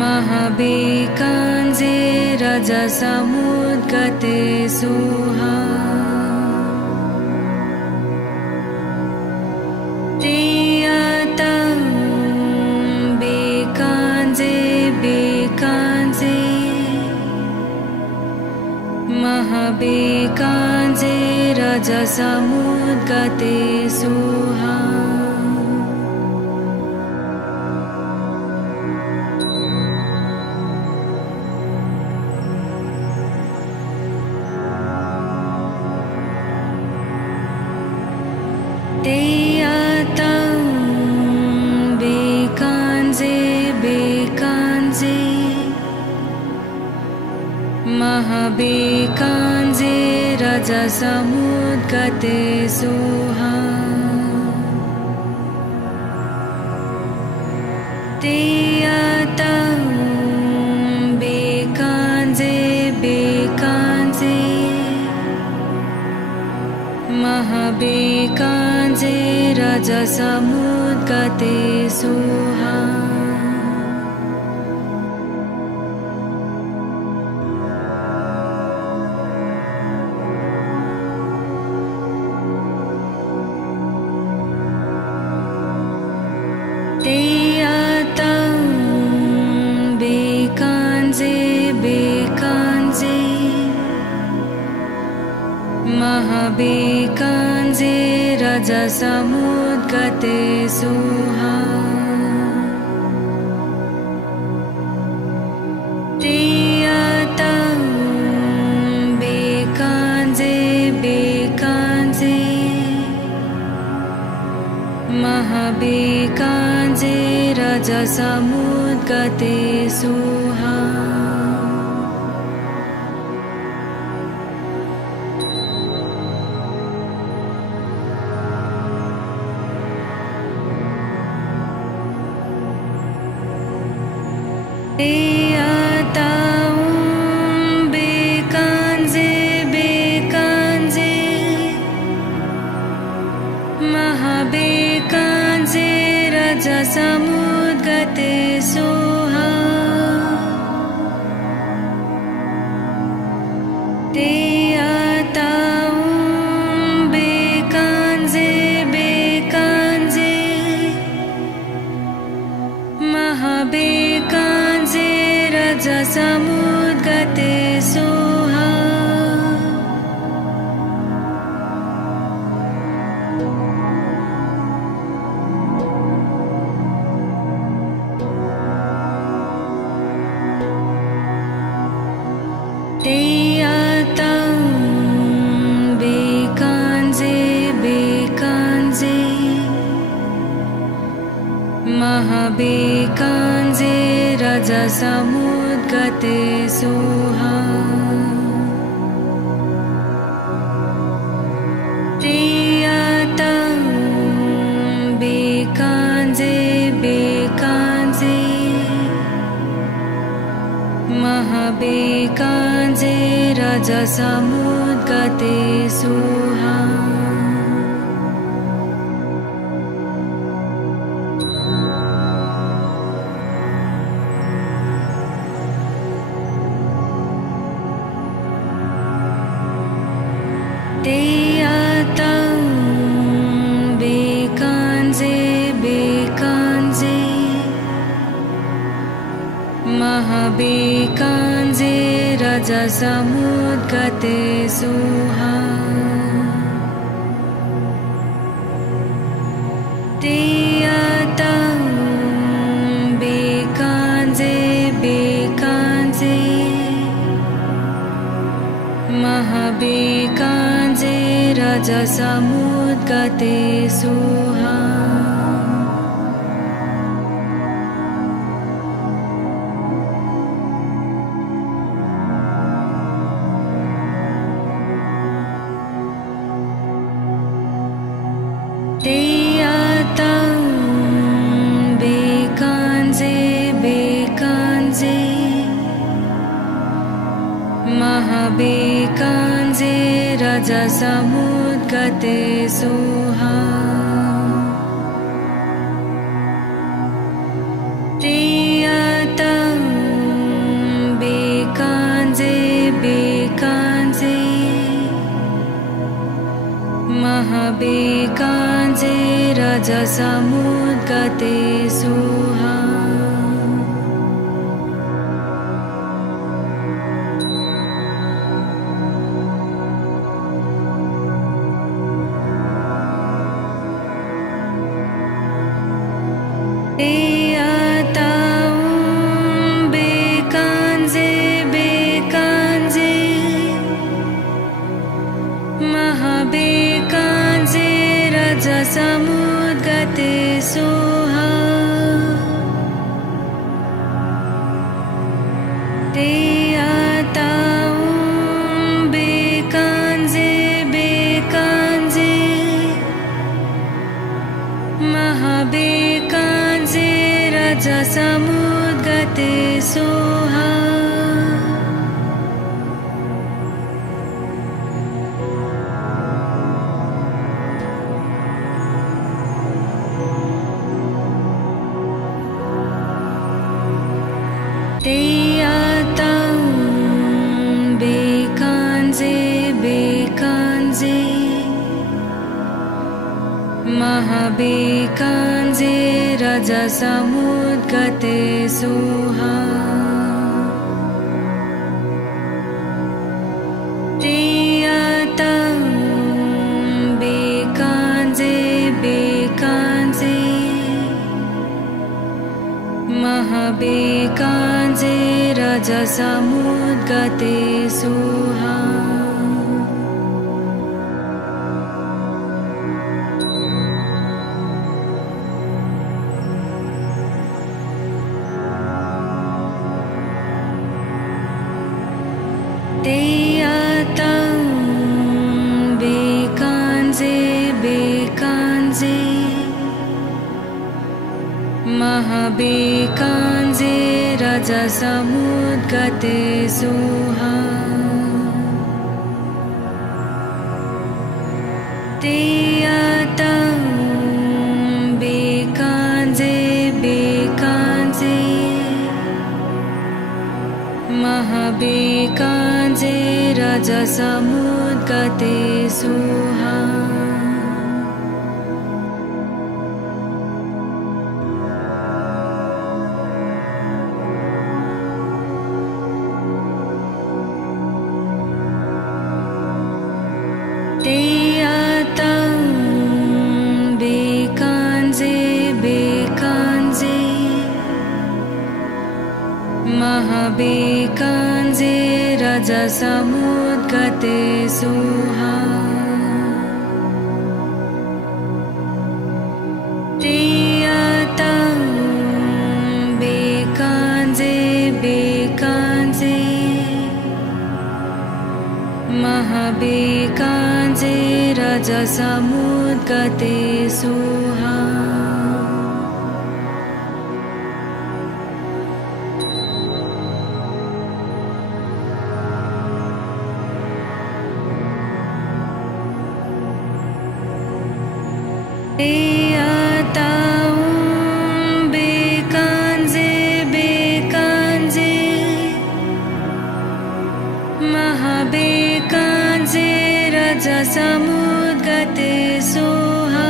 महाबेकाञ्जे रजसमुद्गते सुहा तेयतं बेकाञ्जे बेकाञ्जे महाबेकाञ्जे रजसमुद्गते सुहा तेयतं बेकाञ्जे बेकाञ्जे महाबेकाञ्जे रजसमुद्गते सुहा तेयतं बेकाञ्जे बेकाञ्जे महाबेकाञ्जे रजसमुद्गते सुहा तेयतं बेकाञ्जे बेकाञ्जे महाबेकाञ्जे रजसमुद्गते सुहा तेयतं बेकाञ्जे बेकाञ्जे महाबेकाञ्जे रजसमुद्गते सुहा तेयतं बेकाञ्जे बेकाञ्जे महाबेकाञ्जे रजसमुद्गते सुहा तेयतं बेकाञ्जे बेकाञ्जे महाबेकाञ्जे रजसमुद्गते सुहा तेयतं बेकाञ्जे बेकाञ्जे महाबेकाञ्जे रजसमुद्गते सुहा तेयतं बेकाञ्जे बेकाञ्जे महाबेकाञ्जे रजसमुद्गते सुहा तेयतं बेकाञ्जे बेकाञ्जे महाबेकाञ्जे रजसमुद्गते सुहा तेयतं बेकाञ्जे बेकाञ्जे महाबेकाञ्जे रजसमुद्गते सुहा तेयतं बेकाञ्जे बेकाञ्जे महाबेकाञ्जे रजसमुद्गते सुहा तेयतं महाबेकाञ्जे रजसमुद्गते सुहा समुद्गते सोहा ते आताऊं बेकांजे बेकांजे महाबेकांजे रजसमुद्गते सोहा ते आताऊं बेकांजे बेकांजे महाबेकांजे रजसमुद्गते सोहा ते आताऊं बेकांजे बेकांजे महाबेकांजे रजसमुद्गते सोहा ते आताऊं बेकांजे बेकांजे महाबेकांजे रजसमुद्गते सोहा ते आताऊं बेकांजे बेकांजे महाबेकांजे रजसमुद्गते सोहा ते आताऊं बेकांजे बेकांजे महाबेकांजे रजसमुद्गते सोहा ते आताऊं बेकांजे बेकांजे महाबेकांजे रजसमुद्गते सोहा ते आताऊं बेकांजे बेकांजे महाबेकांजे रजसमुद्गते सोहा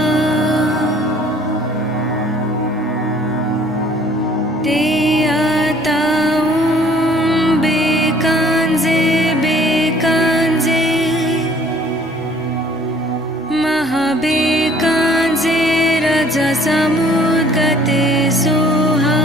ते आताऊं बेकांजे बेकांजे महाबेकांजे रजसमुद्गते सोहा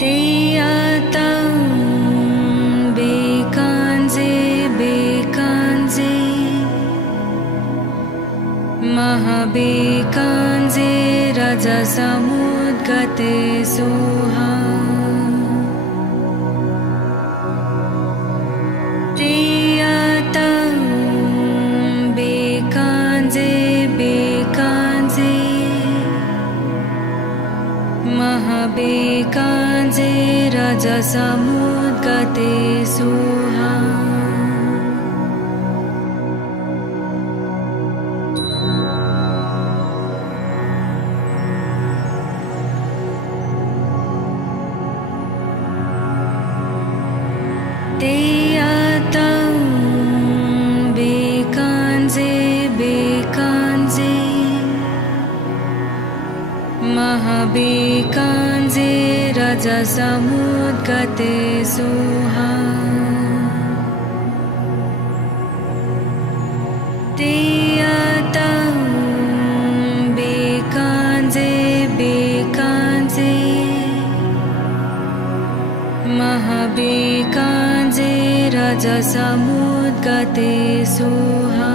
ते आताऊं बेकांजे बेकांजे महाबेकांजे रजसमुद्गते सोहा ते आताऊं बेकांजे बेकांजे महाबेकांजे रजसमुद्गते Soha Teatau Bekanze Bekanze Mahabekanze Raja Samudgate Soha Teatau Bekanze Bekanze Mahabekanze Raja Samudgate Soha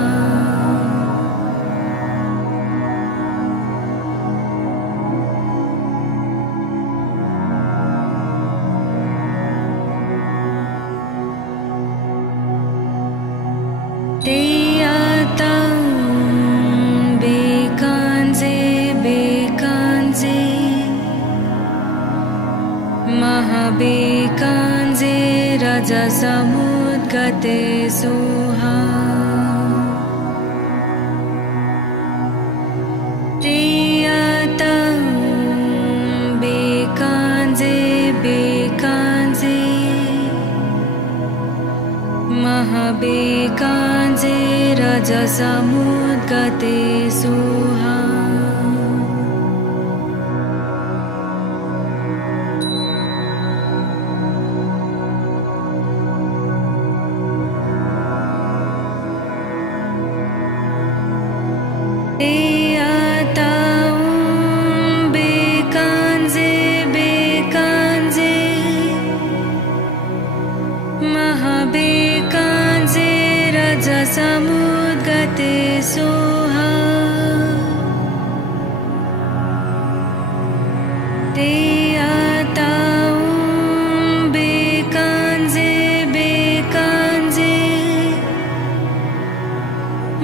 Teatau Bekanze Bekanze Mahabekanze Raja Samudgate Soha Teatau Bekanze Bekanze Mahabekanze Raja Samudgate Soha Teatau Bekanze Bekanze Mahabekanze Raja Samudgate Soha Teatau Bekanze Bekanze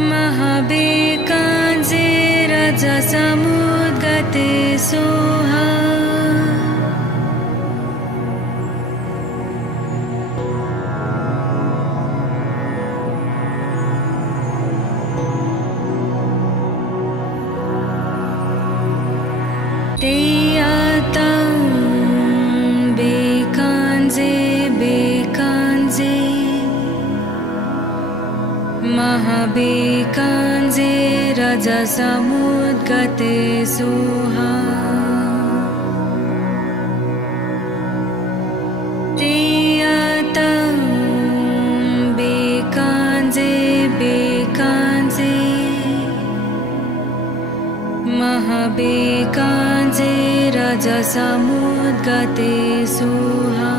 Mahabekanze Raja Samudgate Soha Teatau Bekanze Bekanze Mahabekanze Raja Samudgate Soha Teatau Bekanze Bekanze Mahabekanze Raja Samudgate Soha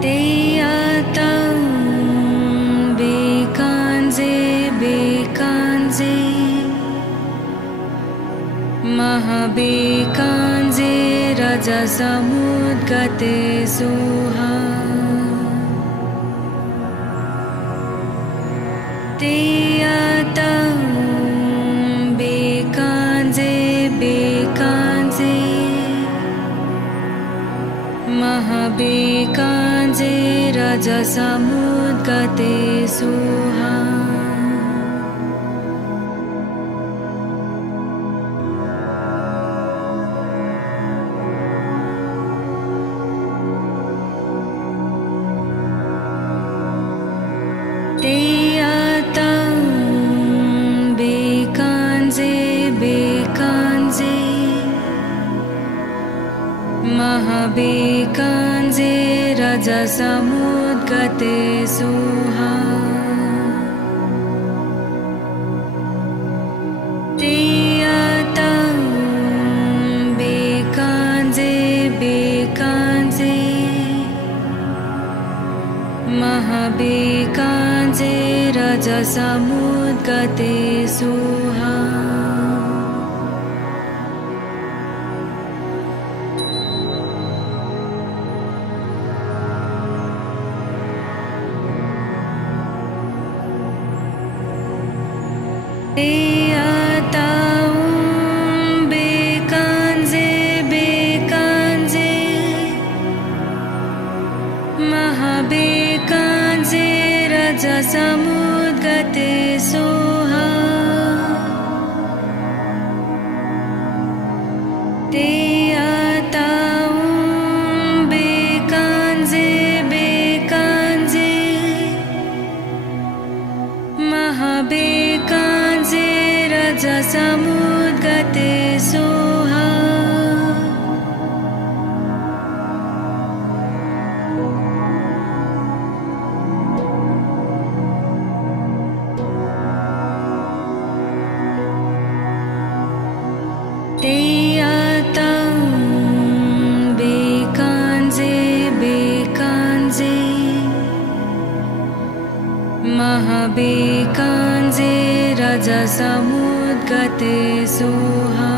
Teatau Bekanze Bekanze Mahabekanze Raja Samudgate Soha Teatau Bekanze Bekanze Mahabekanze Raja Samudgate Soha Teatau Bekanze Bekanze Mahabekanze Raja Samudgate Soha Teatau Bekanze Bekanze Mahabekanze Raja Samudgate Soha Teatau Bekanze Bekanze रजसमुद्गते Soha ते बेकांजे महाबेकांजे रजसमुद्गते सोहा ते बेकांजे महाबेकांजे रजसमुद्गते सोहा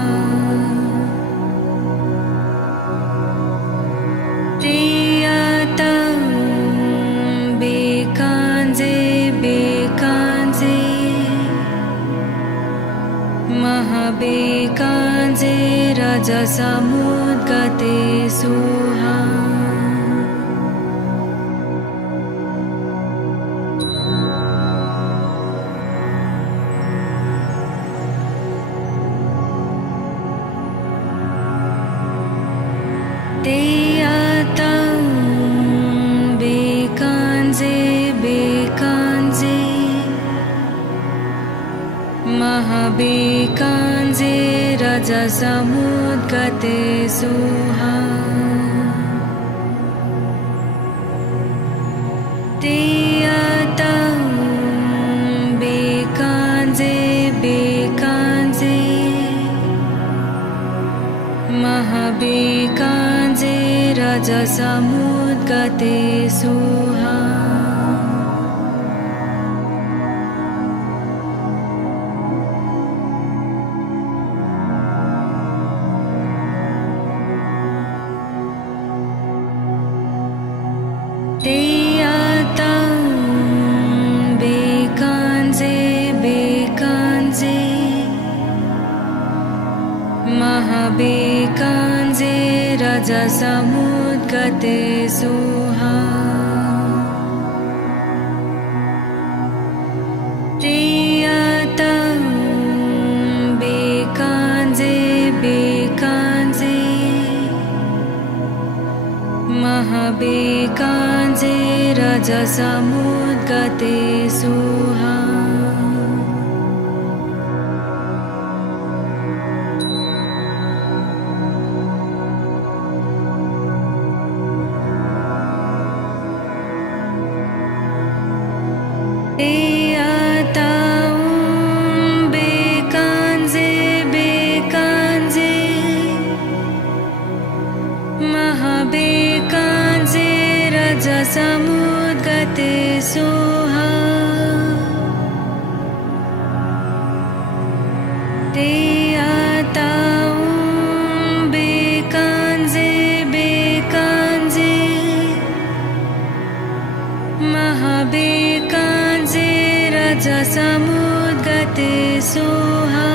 ते बेकांजे महाबेकांजे रजसमुद्गते सोहा ते बेकांजे महाबेकांजे रजसमुद्गते सोहा ते बेकांजे महाबेकांजे रजसमुद्गते सोहा ते बेकांजे महाबेकांजे रजसमुद्गते सोहा ते बेकांजे महाबेकांजे रजसमुद्गते सोहा ते बेकांजे महाबेकांजे रजसमुद्गते सोहा ते बेकांजे महाबेकांजे रजसमुद्गते सोहा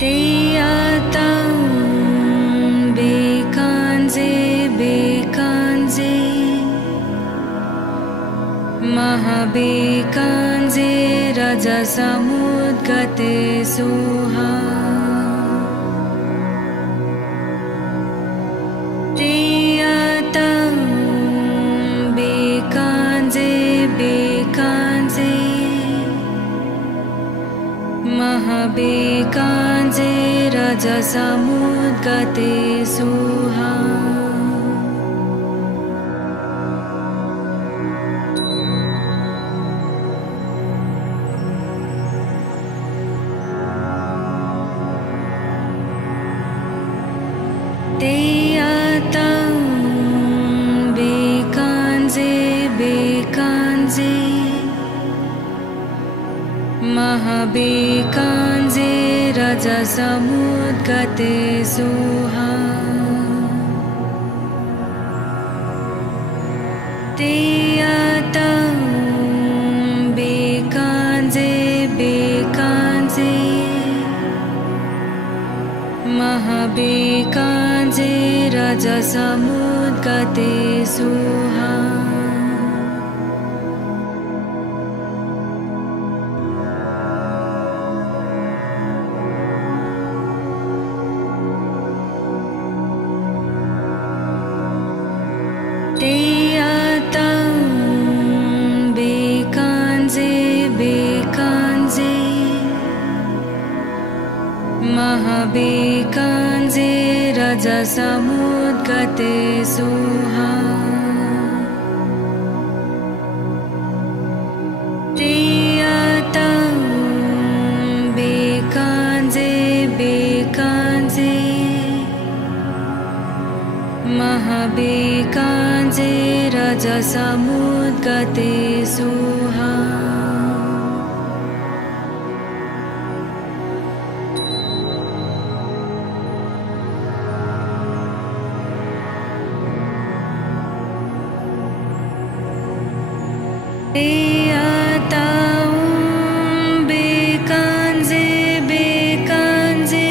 ते बेकांजे महाबेकांजे रजसमुद्गते सोहा ते बेकांजे महाबेकांजे रजसमुद्गते सोहा ते बेकांजे महाबेकांजे रजसमुद्गते सोहा ते बेकांजे रजसमुद्गते सोहा महाबेकांजे रजसमुद्गते सोहा तेयातं बेकांजे बेकांजे महाबेकांजे रजसमुद्गते सोहा बेकांजे बेकांजे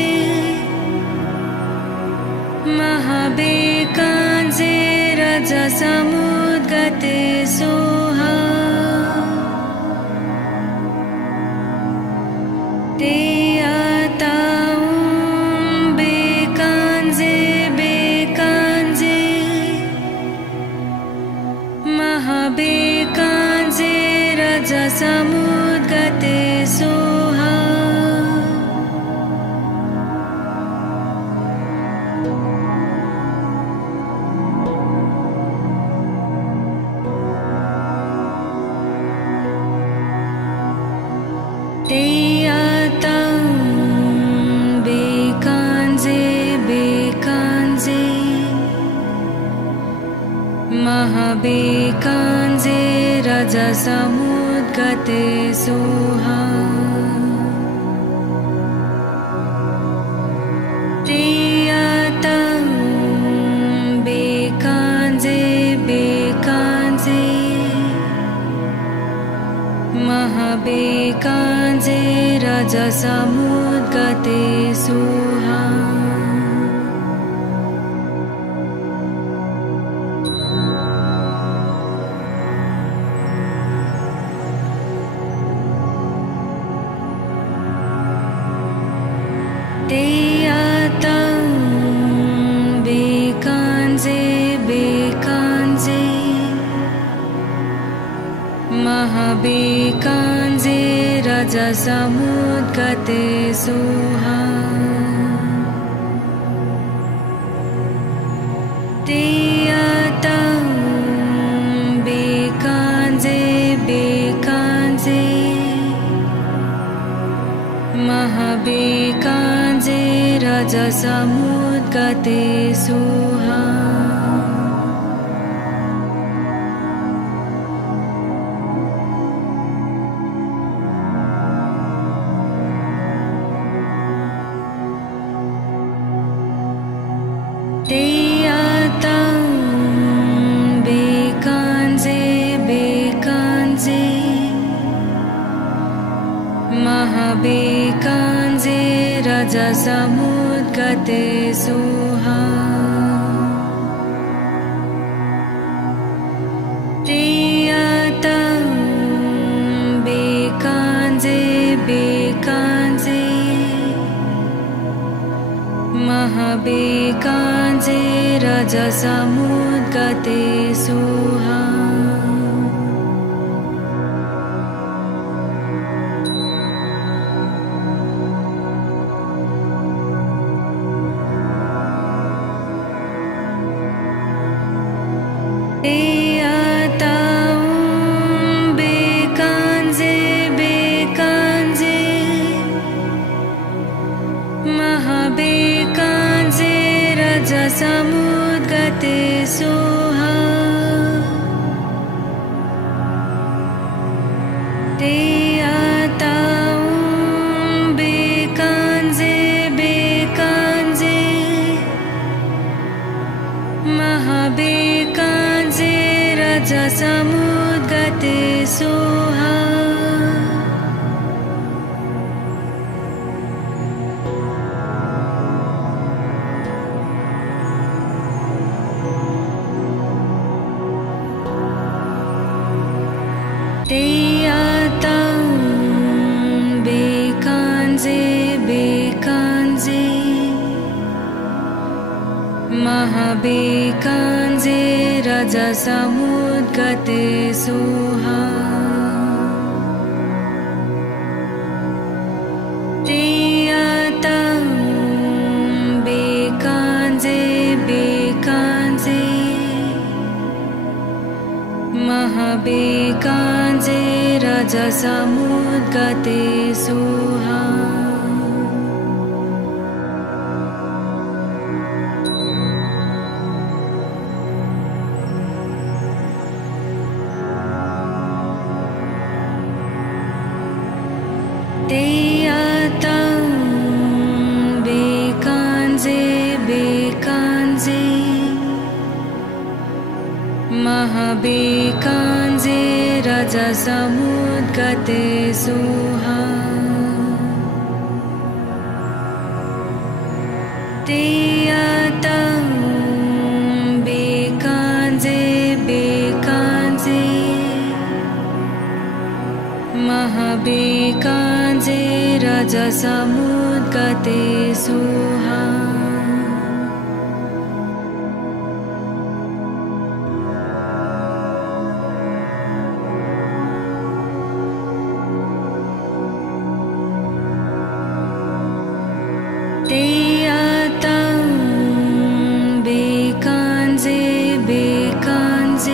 महाबेकांजे रजसमुद्गते सोहा तेयातं बेकांजे बेकांजे महाबेकांजे रजसमुद्गते सोहा तेयातं बेकांजे बेकांजे महाबेकांजे रजसमुद्गते सोहा तेयातं बेकांजे बेकांजे महाबेकांजे रजसमुद्गते सोहा तेयातं बेकांजे बेकांजे महाबेकांजे रजसमुद्गते सोहा तेयातं बेकांजे बेकांजे महाबेकांजे रजसमुद्गते सोहा तेयातं बेकांजे बेकांजे महाबेकांजे रजसमुद्गते सोहा तेयातं बेकांजे बेकांजे महाबेकांजे रजसमुद्गते सोहा तेयातं बेकांजे बेकांजे महाबेकांजे रजसमुद्गते सोहा तेयातं बेकांजे बेकांजे महाबेकांजे रजसमुद्गते सोहा रजसमुद्गते सोहा तेयातं बेकांजे बेकांजे महाबेकांजे रजसमुद्गते सोहा तेयातं बेकांजे बेकांजे महाबेकांजे रजसमुद्गते सोहा तेयातं बेकांजे बेकांजे महाबेकांजे रजसमुद्गते सोहा तेयातं बेकांजे बेकांजे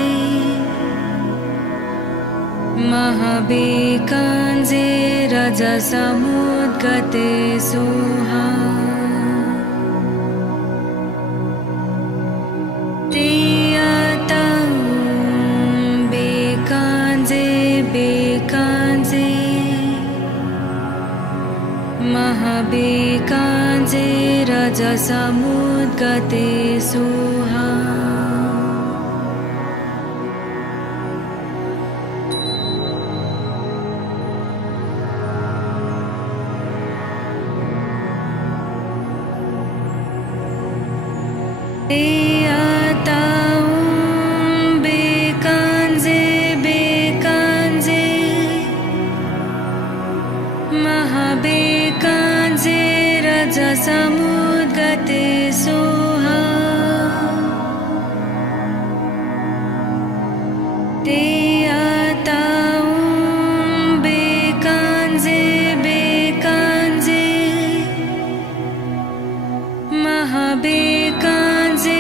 महाबेकांजे रजसमुद्गते सोहा तेयातं बेकांजे बेकांजे महाबेकांजे रजसमुद्गते सोहा तेयातं बेकांजे बेकांजे महाबेकांजे रजसमुद्गते सोहा तेयातं बेकांजे बेकांजे महाबेकांजे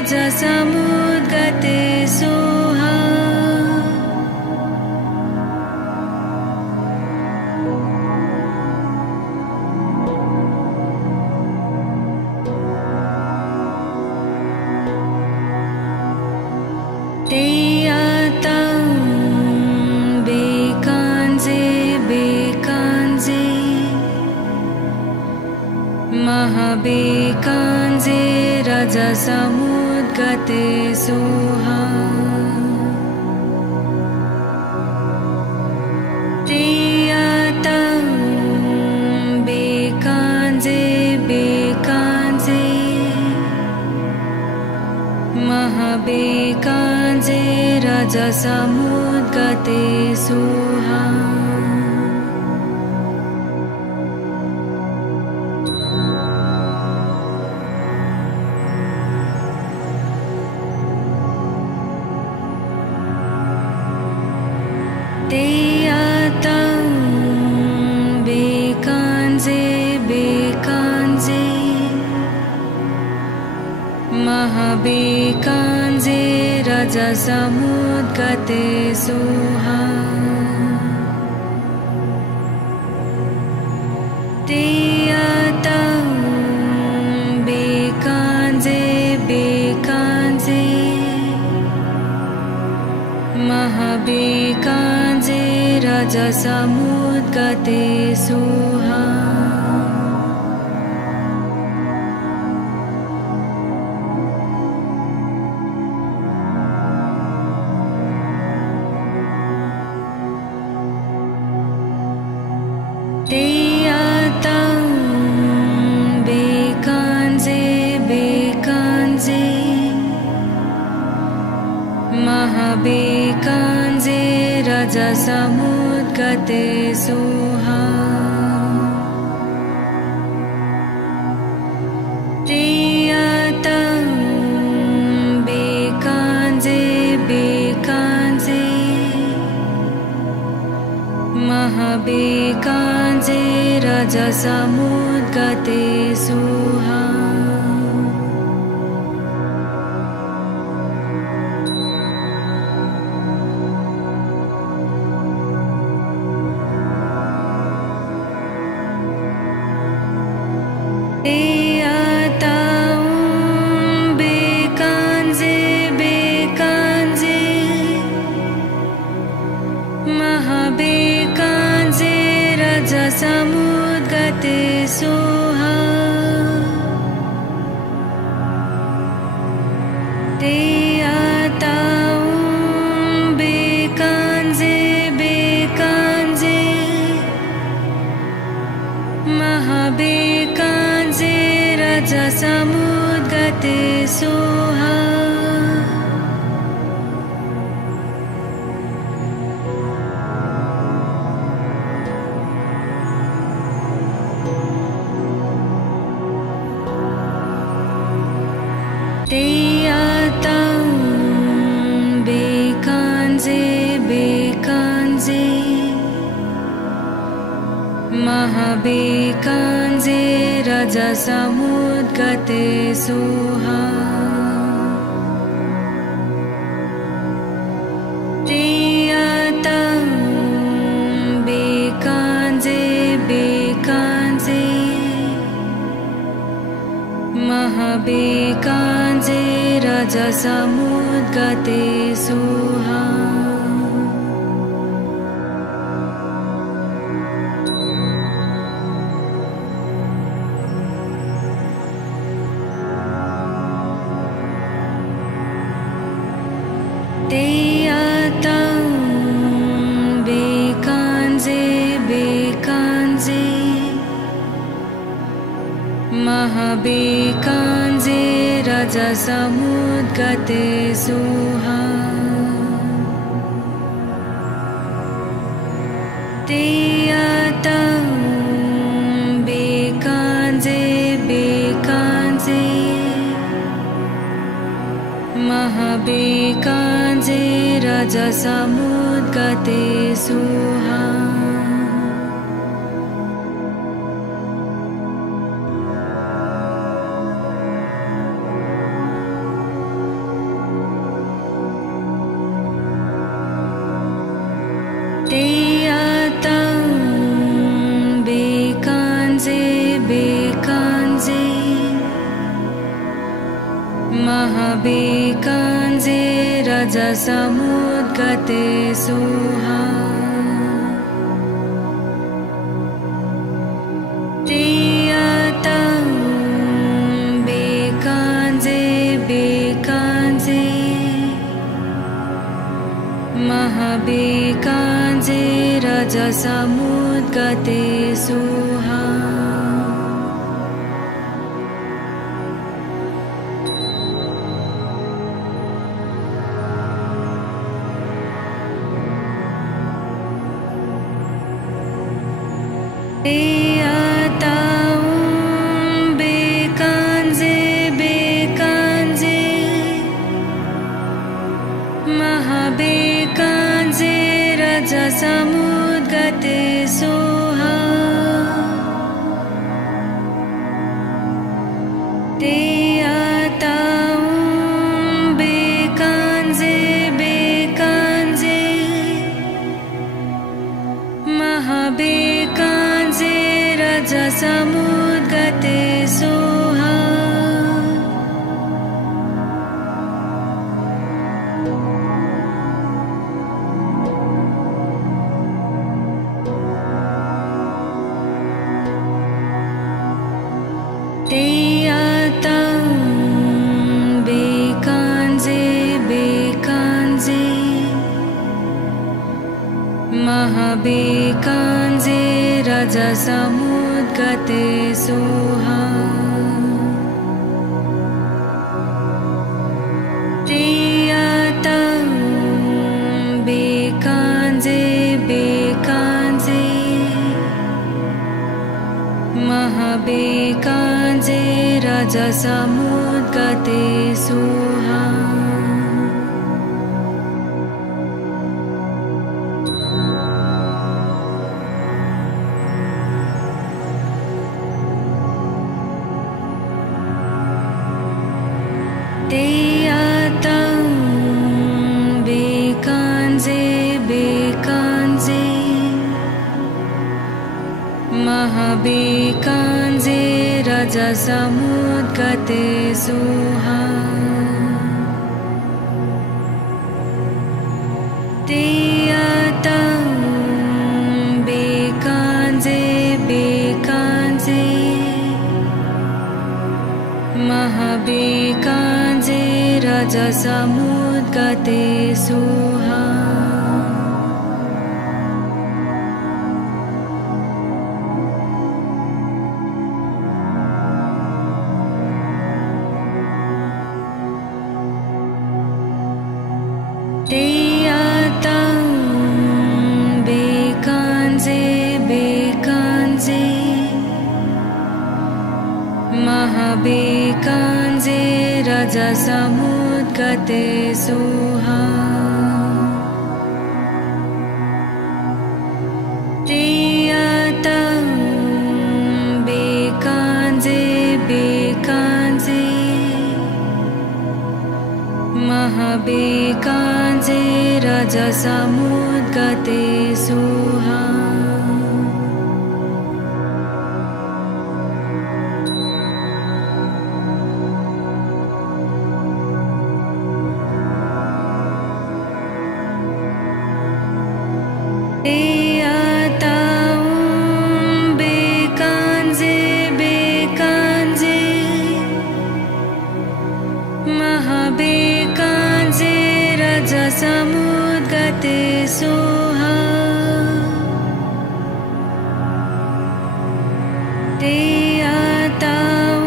रजसमुद्गते सोहा तेयातं बेकांजे बेकांजे महाबेकांजे रजसमुद्गते सोहा तेयातं बेकांजे बेकांजे महाबेकांजे रजसमुद्गते सोहा तेयातं बेकांजे बेकांजे महाबेकांजे रजसमुद्गते सोहा तेयातं बेकांजे बेकांजे महाबेकांजे रजसमुद्गते सोहा तेयातं बेकांजे बेकांजे महाबेकांजे रजसमुद्गते सोहा तेयातं बेकांजे महाबेकाञ्जे रजसमुद्गते सुहा समुद्गते सोहा ते आताऊं बेकांजे बेकांजे महाबेकांजे रजसमुद्गते सोहा ते आताऊं बेकांजे बेकांजे महाबेकांजे रजसमुद्गते सोहा ते आताऊं बेकांजे बेकांजे महाबेकांजे रजसमुद्गते सोहा ते आताऊं बेकांजे बेकांजे महाबेकांजे रजसमुद्गते सोहा ते आताऊं बेकांजे बेकांजे महाबेकांजे रजसमुद्गते सोहा ते आताऊं बेकांजे बेकांजे महाबेकांजे रजसमुद्गते सोहा ते आताऊं बेकांजे बेकांजे महाबेकांजे रजसमुद्गते सोहा ते आताऊं बेकांजे बेकांजे महाबेकांजे रजसमुद्गते सोहा ते आताऊं बेकांजे बेकांजे महाबेकांजे रजसमुद्गते सोहा ते आताऊं बेकांजे बेकांजे महाबेकांजे रजसमुद्गते सोहा ते आताऊं बेकांजे बेकांजे महाबेकांजे रजसमुद्गते सोहा महाबेकाञ्जे रजसमुद्गते सुहा ते आतं बेकाञ्जे बेकाञ्जे महाबेकाञ्जे रजसमुद्गते सुहा ते आतं बेकाञ्जे बेकाञ्जे महाबेकाञ्जे रजसमुद्गते सुहा ते आतं बेकाञ्जे बेकाञ्जे महाबेकाञ्जे रजसमुद्गते सुहा ते आतं बेकाञ्जे बेकाञ्जे महाबेकाञ्जे रजसमुद्गते सुहा ते आतं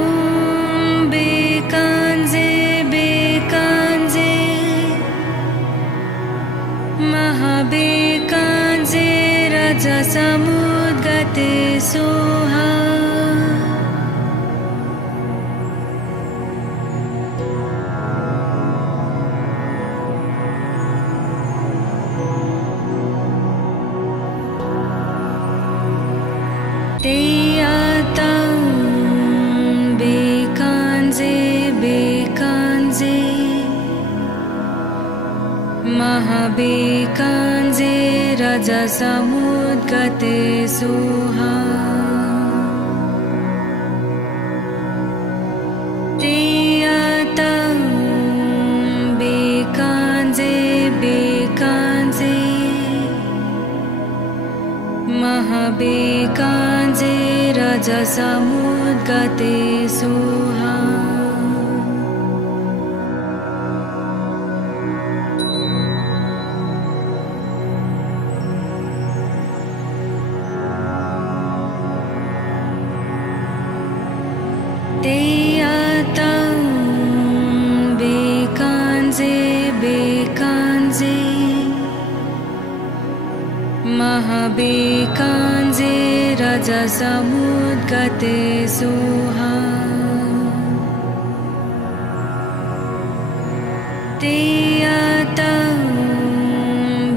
बेकाञ्जे बेकाञ्जे महाबेकाञ्जे रजसमुद्गते सुहा ते आतं बेकाञ्जे बेकाञ्जे महाबेकाञ्जे रजसमुद्गते सुहा ते आतं बेकाञ्जे बेकाञ्जे महाबेकाञ्जे रजसमुद्गते सुहा ते आतं बेकाञ्जे बेकाञ्जे महाबेकाञ्जे रजसमुद्गते सुहा ते आतं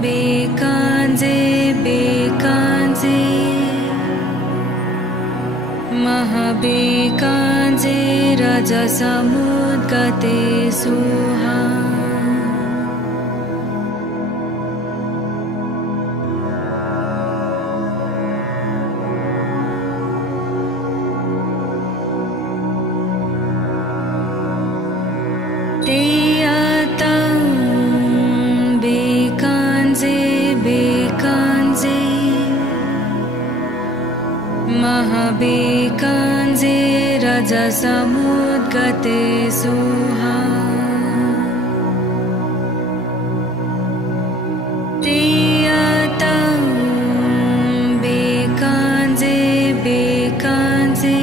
बेकाञ्जे बेकाञ्जे महाबेकाञ्जे रजसमुद्गते सुहा ते आतं बेकाञ्जे बेकाञ्जे महाबेकाञ्जे रजसमुद्गते सुहा ते आतं बेकाञ्जे बेकाञ्जे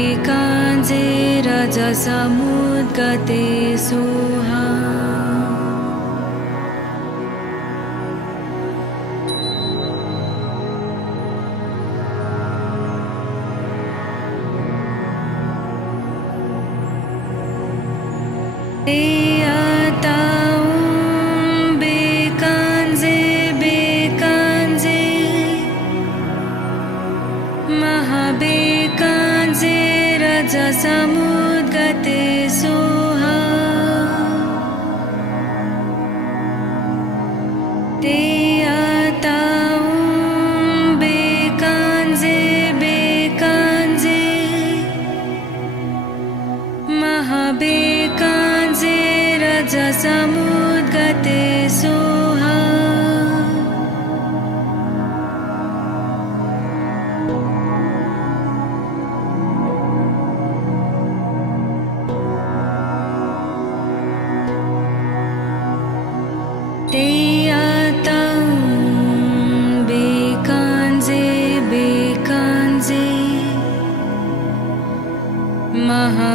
महाबेकाञ्जे रजसमुद्गते सुहा ते आतं बेकाञ्जे बेकाञ्जे महाबेकाञ्जे रजसमुद्गते सुहा ते आतं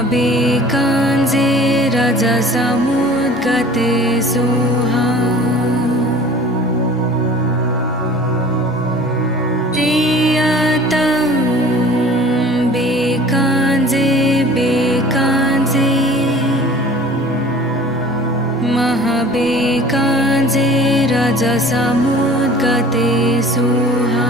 महाबेकाञ्जे रजसमुद्गते सोहा तेयातं बेकाञ्जे बेकाञ्जे महाबेकाञ्जे रजसमुद्गते सोहा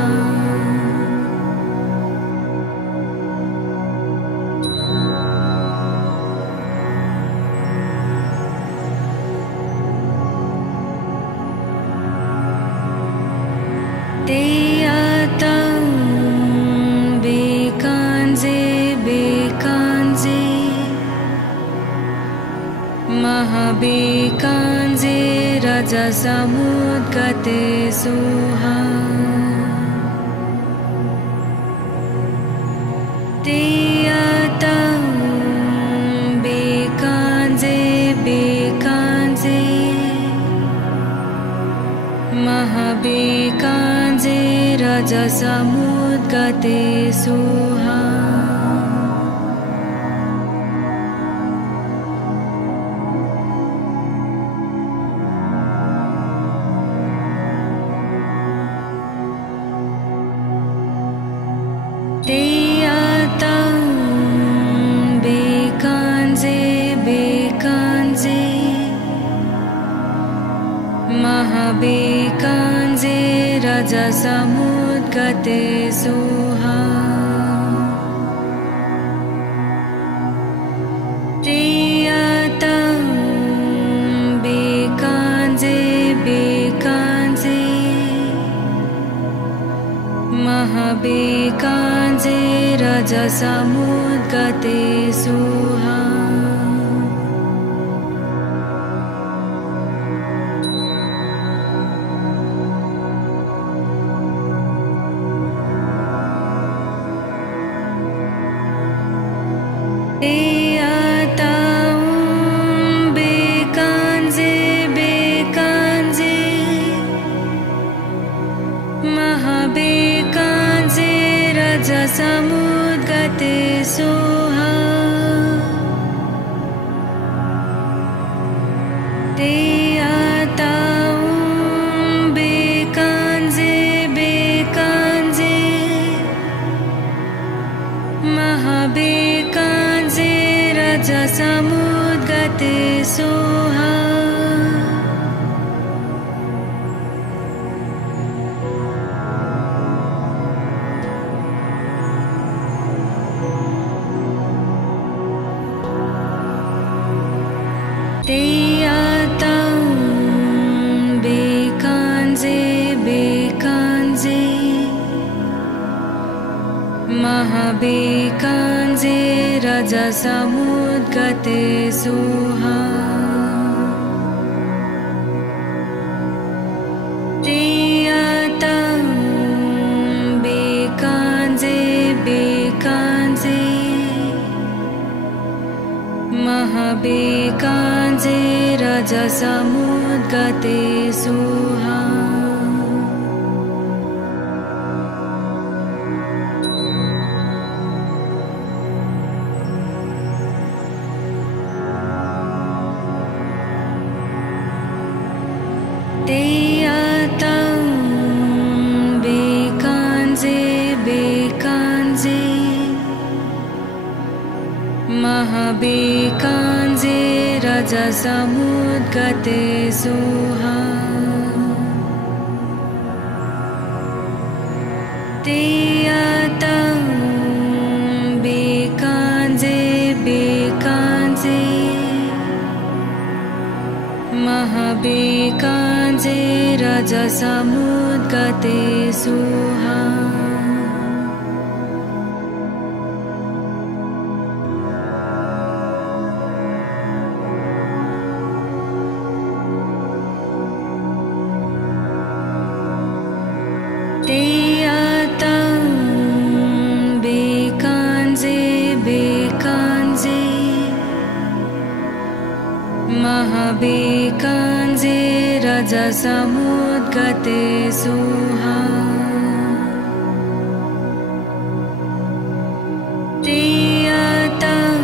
तेयातं बेकाञ्जे बेकाञ्जे महाबेकाञ्जे रजसमुद्गते सोहा तेयातं बेकाञ्जे बेकाञ्जे महाबेकाञ्जे रजसमुद्गते सोहा तेयातं बेकाञ्जे बेकाञ्जे महाबेकाञ्जे रजसमुद्गते सोहा तेयातं बेकाञ्जे बेकाञ्जे महाबेकाञ्जे रजसमुद्गते सोहा तेयातं बेकाञ्जे बेकाञ्जे महाबेकाञ्जे रजसमुद्गते सोहा तेयातं बेकाञ्जे बेकाञ्जे महाबेकाञ्जे रजसमुद्गते सोहा तेयातं बेकाञ्जे बेकाञ्जे महाबेकाञ्जे रजसमुद्गते सोहा तेयातं बेकाञ्जे बेकाञ्जे महाबेकाञ्जे रजसमुद्गते सोहा तेयातं बेकाञ्जे बेकाञ्जे महाबेकाञ्जे रजसमुद्गते सोहा तेयातं बेकाञ्जे बेकाञ्जे महाबेकाञ्जे रजसमुद्गते सोहा तेयातं बेकाञ्जे बेकाञ्जे महाबेकाञ्जे रजसमुद्गते सोहा तेयातं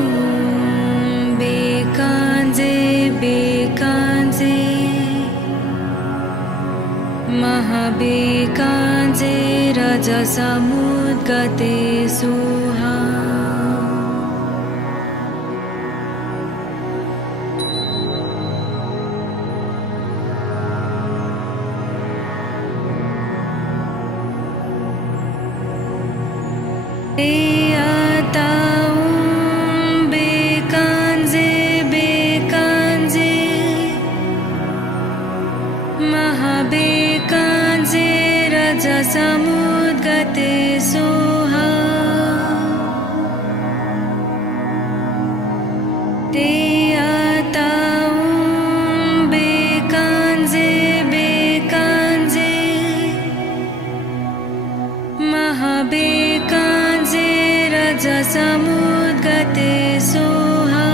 महाबेकाञ्जे रजसमुद्गते सुहा महाबेकाञ्जे रजसमुद्गते सुहा ते बेकाञ्जे बेकाञ्जे महाबेकाञ्जे रजसमुद्गते सुहा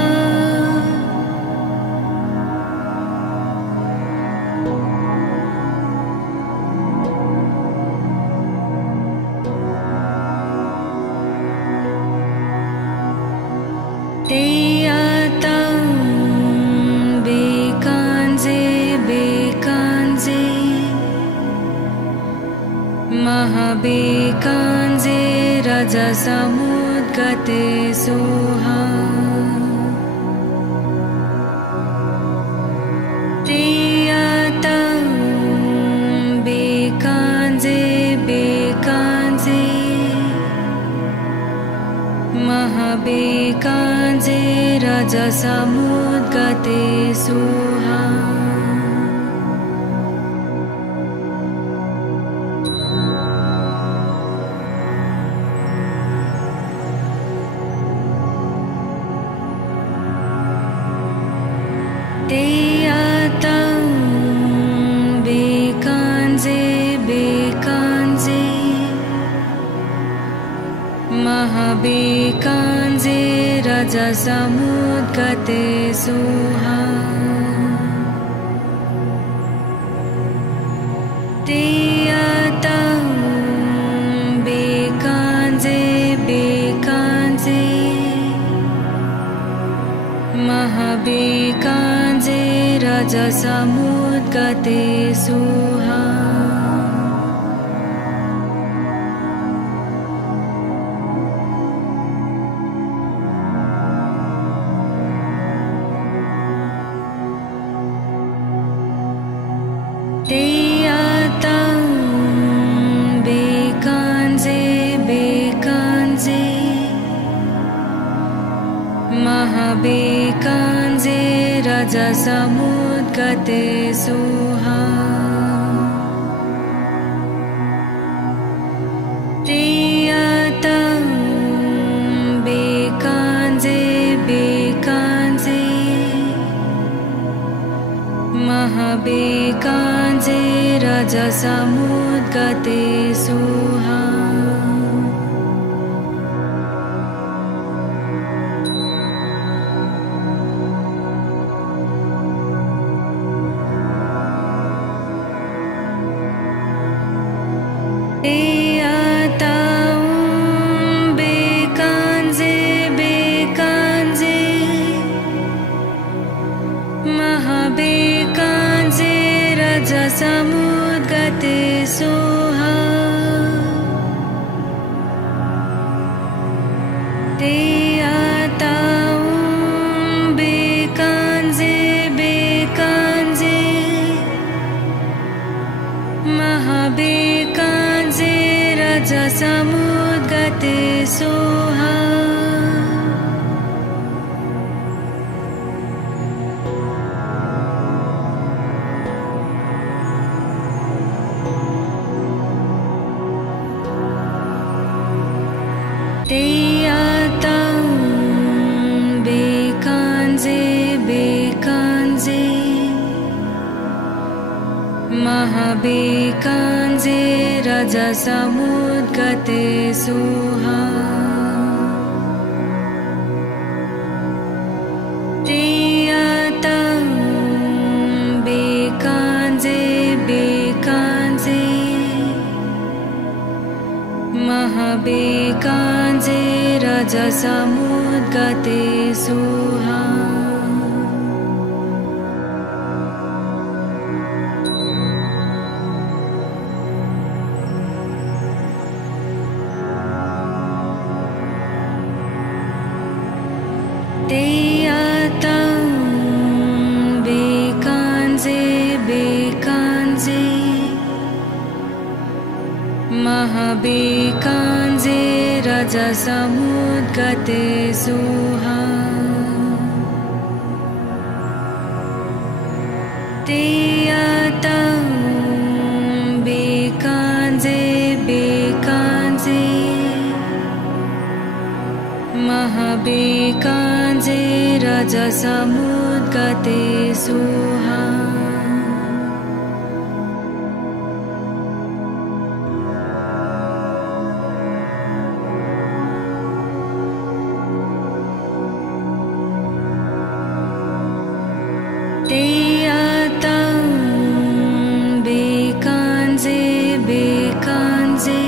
ते बेकाञ्जे बेकाञ्जे महाबेकाञ्जे रजसमुद्गते सुहा ते बेकाञ्जे बेकाञ्जे महाबेकाञ्जे रजसमुद्गते सुहा ते बेकाञ्जे बेकाञ्जे महाबेकाञ्जे रजसमुद्गते सुहा ते बेकाञ्जे बेकाञ्जे महाबेकाञ्जे रजसमुद्गते सुहा ते बेकाञ्जे बेकाञ्जे महाबेकाञ्जे रजसमुद्गते सुहा ते बेकाञ्जे बेकाञ्जे महाबेकाञ्जे रजसमुद्गते सुहा ते बेकाञ्जे बेकाञ्जे महाबेकाञ्जे रजसमुद्गते सुहा ते बेकाञ्जे बेकाञ्जे महाबेकाञ्जे रजसमुद्गते सुहा ते बेकाञ्जे बेकाञ्जे महाबेकाञ्जे रजसमुद्गते सुहा ते बेकाञ्जे बेकाञ्जे महाबेकाञ्जे रजसमुद्गते सुहा Mahabhikanze rajasamudgate suha Tiyatam Bikanze Bikanze Mahabhikanze rajasamudgate suha Tiyatam Bikanze Bikanze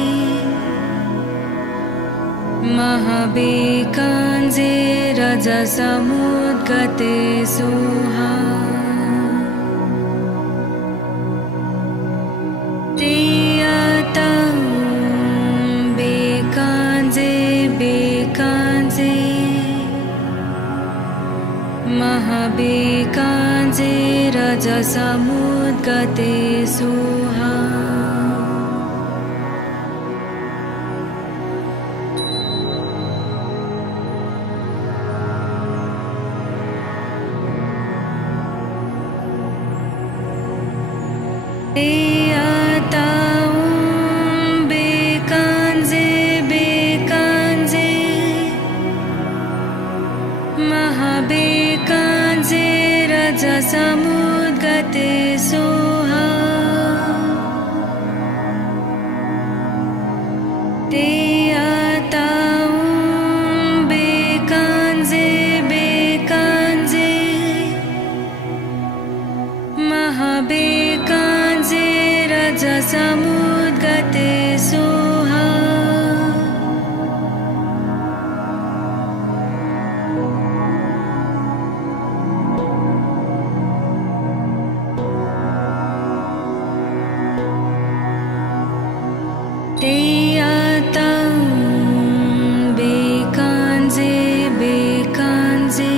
Mahabhikanze rajasamudgate suha Tiyatam Bikanze Bikanze Mahabhikanze rajasamudgate suha Tiyatam Bikanze Bikanze Mahabhikanze rajasamudgate suha Tiyatam Bikanze Bikanze Mahabhikanze rajasamudgate suha Tiyatam Bikanze Bikanze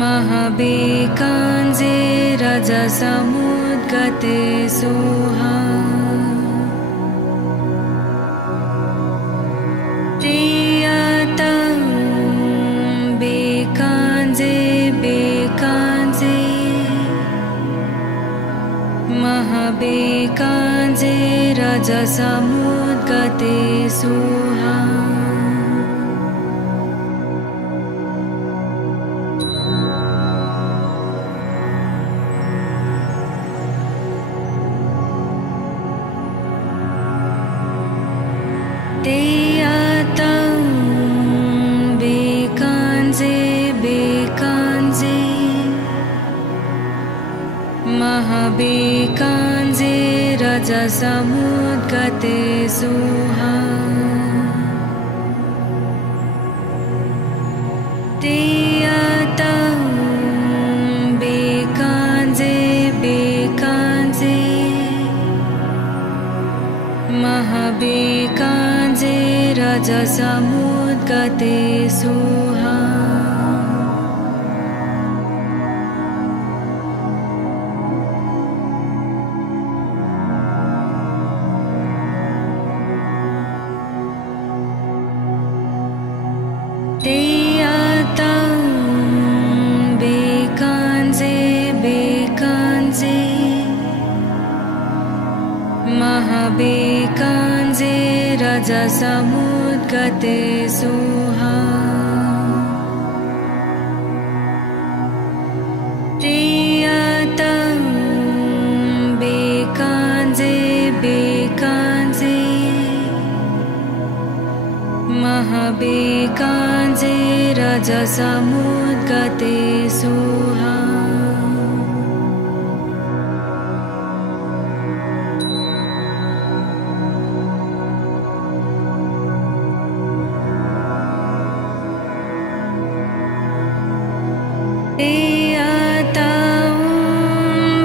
Mahabhikanze rajasamudgate suha Tiyatam Bikanze Bikanze Mahabhikanze rajasamudgate suha Tiyatam Bikanze Bikanze Mahabhikanze rajasamudgate suha Tiyatam Bikanze Bikanze Mahabhikanze rajasamudgate suha Tiyatam Bikanze Bikanze Mahabhikanze rajasamudgate suha Tiyatam Bikanze Bikanze Mahabhikanze rajasamudgate suha Tiyatam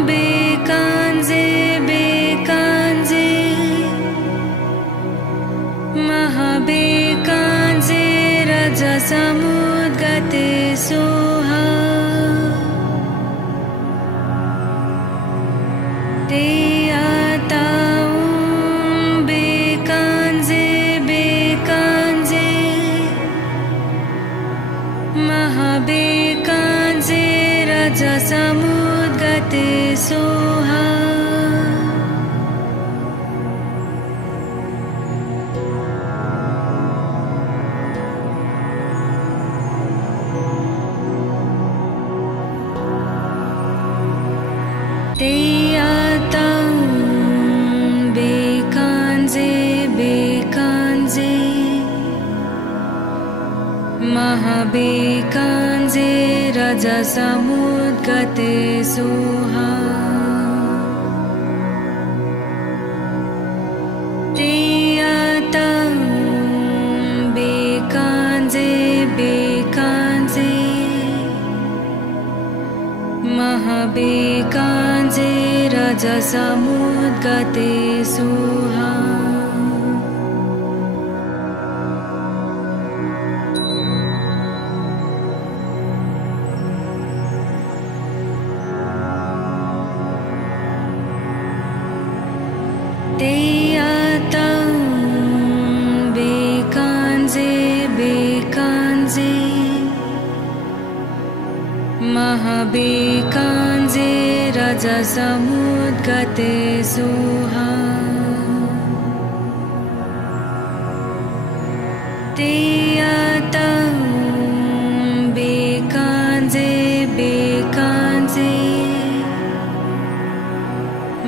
Bikanze Bikanze Mahabhikanze rajasamudgate suha Tiyatam Soha Teatang bekanze bekanze Mahabekanze Raja Samudgate Soha Teatang bekanze bekanze Mahabekanze Raja Samudgate Soha Teatang bekanze bekanze Mahabekanze Raja Samudgate Soha Teatang bekanze bekanze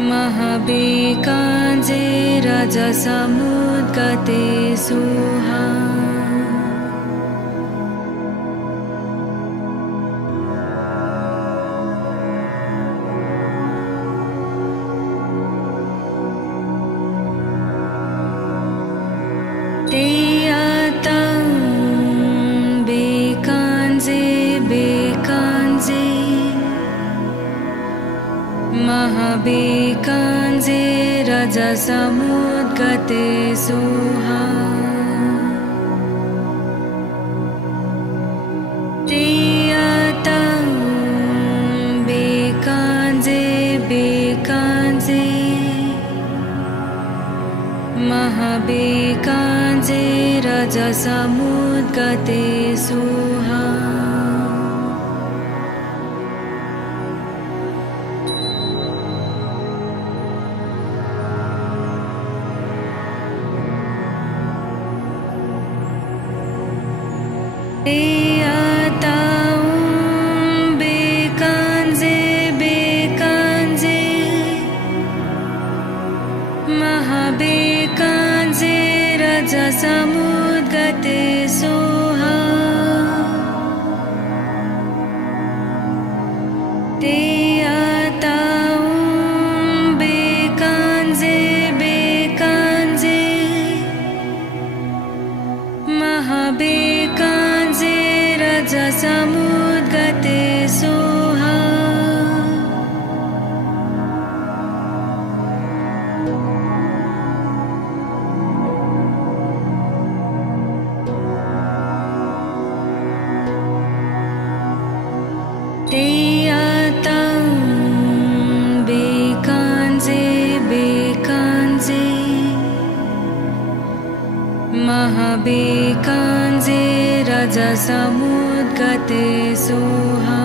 Mahabekanze Raja Samudgate Soha Teatang bekanze bekanze Mahabekanze Raja Samudgate Soha Teatang bekanze bekanze Mahabekanze Raja Samudgate Soha Teatang bekanze bekanze Mahabekanze Raja Samudgate Soha Teatang bekanze bekanze Mahabekanze Raja Samudgate Soha Teatang bekanze bekanze Mahabekanze Raja Samudgate Soha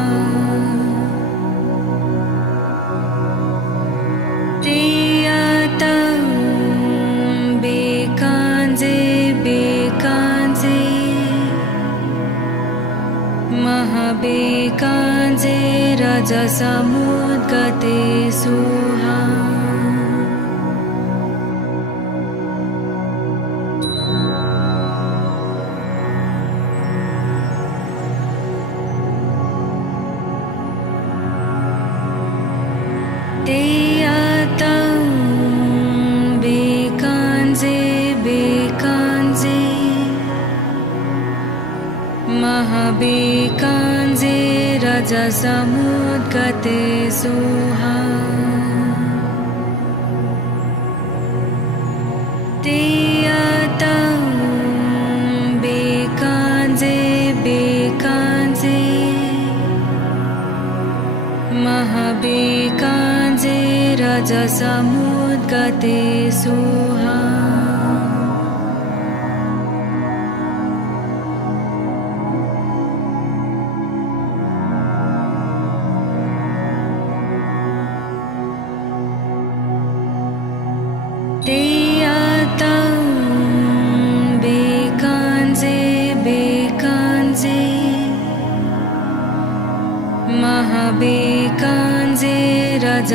Teatang bekanze bekanze Mahabekanze Raja Samudgate Soha Teatang bekanze bekanze Mahabekanze Raja Samudgate Soha Teatang bekanze bekanze Mahabekanze Raja Samudgate Soha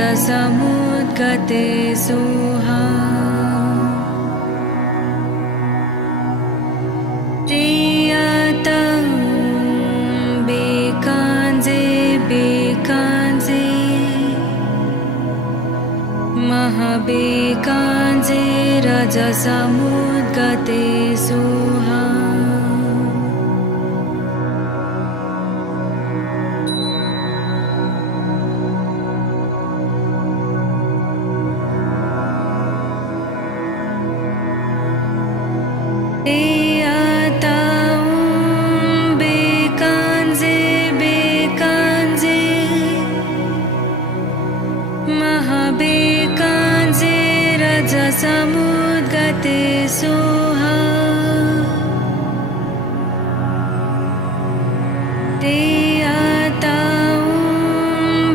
रजसमुद्गते Soha तेयतं बेकांजे बेकांजे महाबेकांजे रजसमुद्गते Soha तेयतं बेकांजे बेकांजे महाबेकांजे रजसमुद्गते Soha तेयतं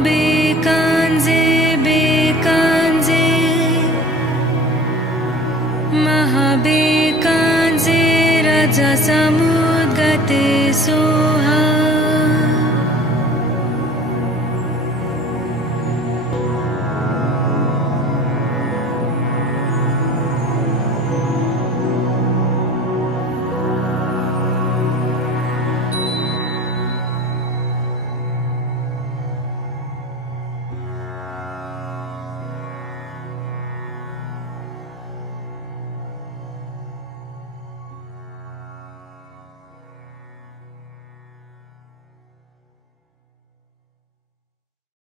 बेकांजे बेकांजे महाबेकांजे रजसमुद्गते Soha